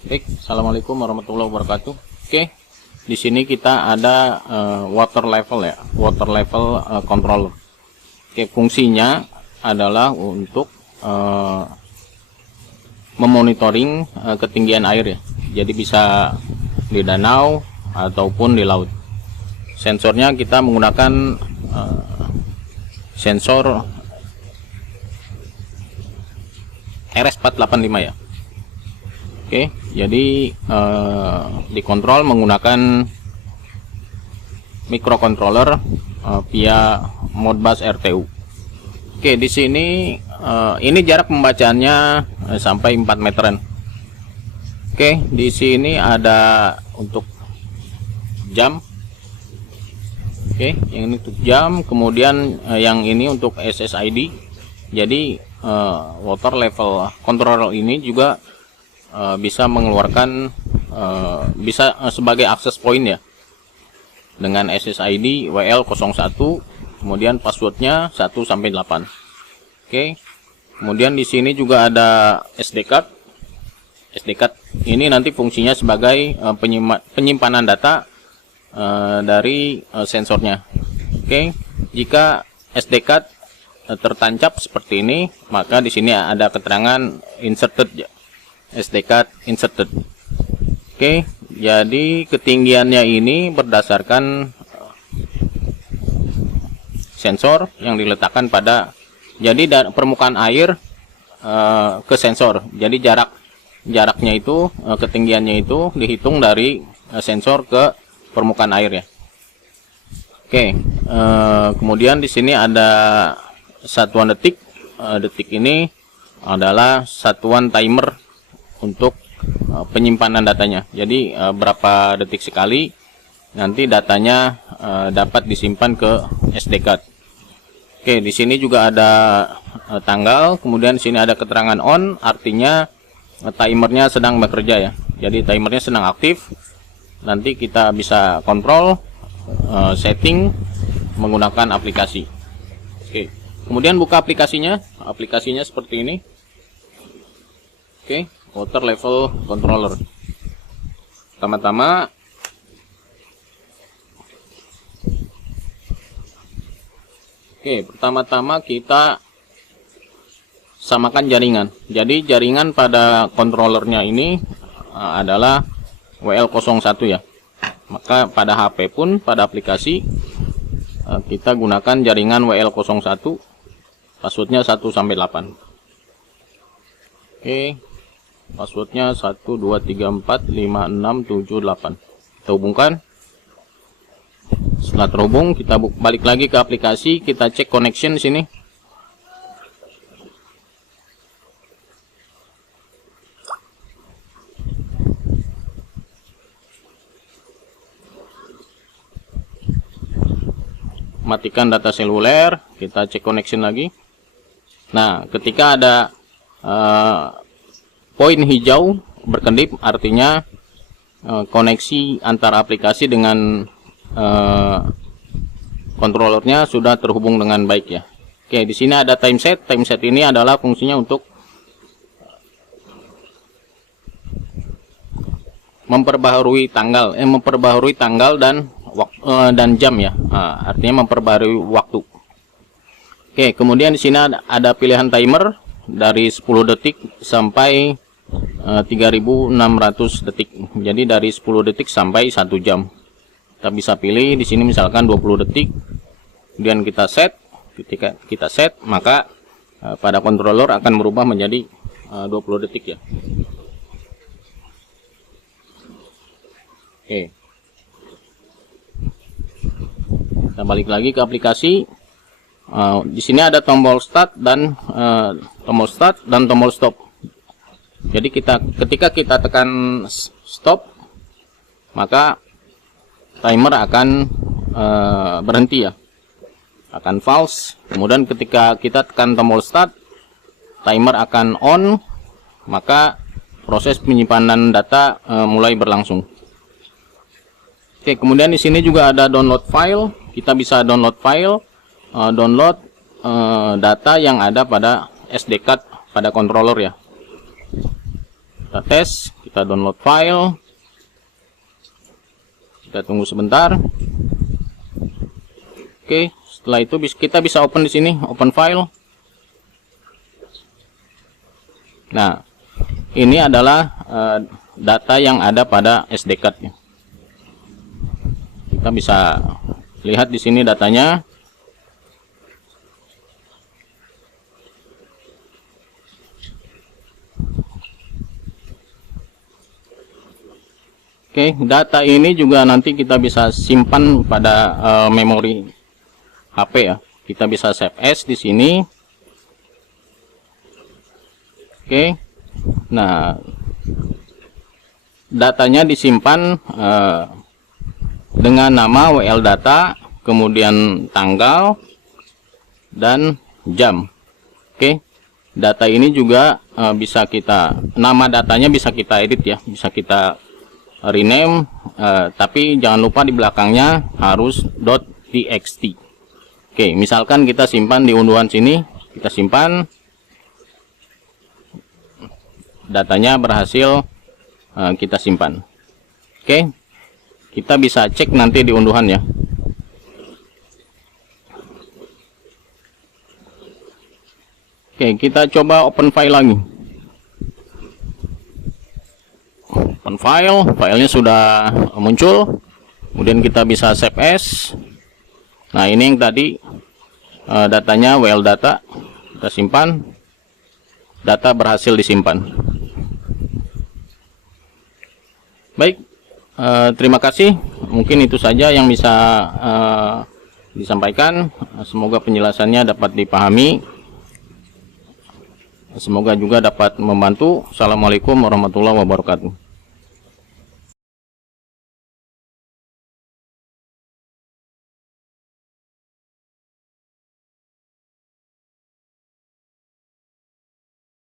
Baik, assalamualaikum warahmatullahi wabarakatuh. Oke, di sini kita ada water level ya, water level controller. Oke, fungsinya adalah untuk memonitoring ketinggian air ya. Jadi bisa di danau ataupun di laut. Sensornya kita menggunakan sensor RS485 ya. Oke, jadi dikontrol menggunakan microcontroller via Modbus RTU. Oke, di sini ini jarak pembacaannya sampai 4 meteran. Oke, di sini ada untuk jam. Oke, yang ini untuk jam, kemudian yang ini untuk SSID. Jadi water level controller ini juga bisa mengeluarkan bisa sebagai akses point ya, dengan SSID WL01, kemudian passwordnya 1 sampai 8. Oke, kemudian di sini juga ada SD card. SD card ini nanti fungsinya sebagai penyimpanan data dari sensornya. Oke, jika SD card tertancap seperti ini, maka di sini ada keterangan inserted ya. SD card inserted. Oke, jadi ketinggiannya ini berdasarkan sensor yang diletakkan pada, jadi dari permukaan air ke sensor. Jadi jaraknya itu, ketinggiannya itu dihitung dari sensor ke permukaan air ya. Oke, kemudian di sini ada satuan detik. Detik ini adalah satuan timer untuk penyimpanan datanya. Jadi berapa detik sekali nanti datanya dapat disimpan ke SD card. Oke, di sini juga ada tanggal, kemudian di sini ada keterangan on, artinya timernya sedang bekerja ya. Jadi timernya sedang aktif. Nanti kita bisa kontrol setting menggunakan aplikasi. Oke, kemudian buka aplikasinya. Aplikasinya seperti ini. Oke, water level controller. Pertama-tama kita samakan jaringan. Jadi jaringan pada controllernya ini adalah WL01 ya. Maka pada HP pun, pada aplikasi kita gunakan jaringan WL01, passwordnya 1 sampai 8. Oke, passwordnya 1234567 kita hubungkan. Setelah terhubung, kita balik lagi ke aplikasi, kita cek connection di sini. Matikan data seluler, kita cek connection lagi. Nah, ketika ada poin hijau berkedip, artinya koneksi antara aplikasi dengan controllernya sudah terhubung dengan baik ya. Oke, di sini ada timeset. Timeset ini adalah fungsinya untuk memperbaharui tanggal dan jam ya. Artinya memperbaharui waktu. Oke, kemudian di sini ada pilihan timer dari 10 detik sampai 3600 detik. Jadi dari 10 detik sampai 1 jam. Kita bisa pilih di sini misalkan 20 detik. Kemudian kita set. Ketika kita set, maka pada controller akan berubah menjadi 20 detik ya. Oke. Kita balik lagi ke aplikasi. Di sini ada tombol start dan tombol stop. Jadi ketika kita tekan stop, maka timer akan berhenti ya, akan false. Kemudian ketika kita tekan tombol start, timer akan on, maka proses penyimpanan data mulai berlangsung. Oke, kemudian di sini juga ada download file. Kita bisa download file, download data yang ada pada SD card pada controller ya. Kita tes, Kita download file. Kita tunggu sebentar. Oke, setelah itu kita bisa open di sini, open file. Nah, ini adalah data yang ada pada SD card. Kita bisa lihat di sini datanya. Oke, data ini juga nanti kita bisa simpan pada memori HP ya. Kita bisa save as di sini. Oke. Nah, datanya disimpan dengan nama WL data, kemudian tanggal dan jam. Oke. Data ini juga bisa kita, nama datanya bisa kita edit ya, bisa kita rename, tapi jangan lupa di belakangnya harus .txt. Oke, misalkan kita simpan di unduhan sini, kita simpan, datanya berhasil kita simpan. Oke, kita bisa cek nanti di unduhan ya. Oke, kita coba open file lagi. Open file, filenya sudah muncul, kemudian kita bisa save as. Nah, ini yang tadi datanya WL data, kita simpan, data berhasil disimpan. Baik, terima kasih, mungkin itu saja yang bisa disampaikan. Semoga penjelasannya dapat dipahami, semoga juga dapat membantu. Assalamualaikum warahmatullahi wabarakatuh.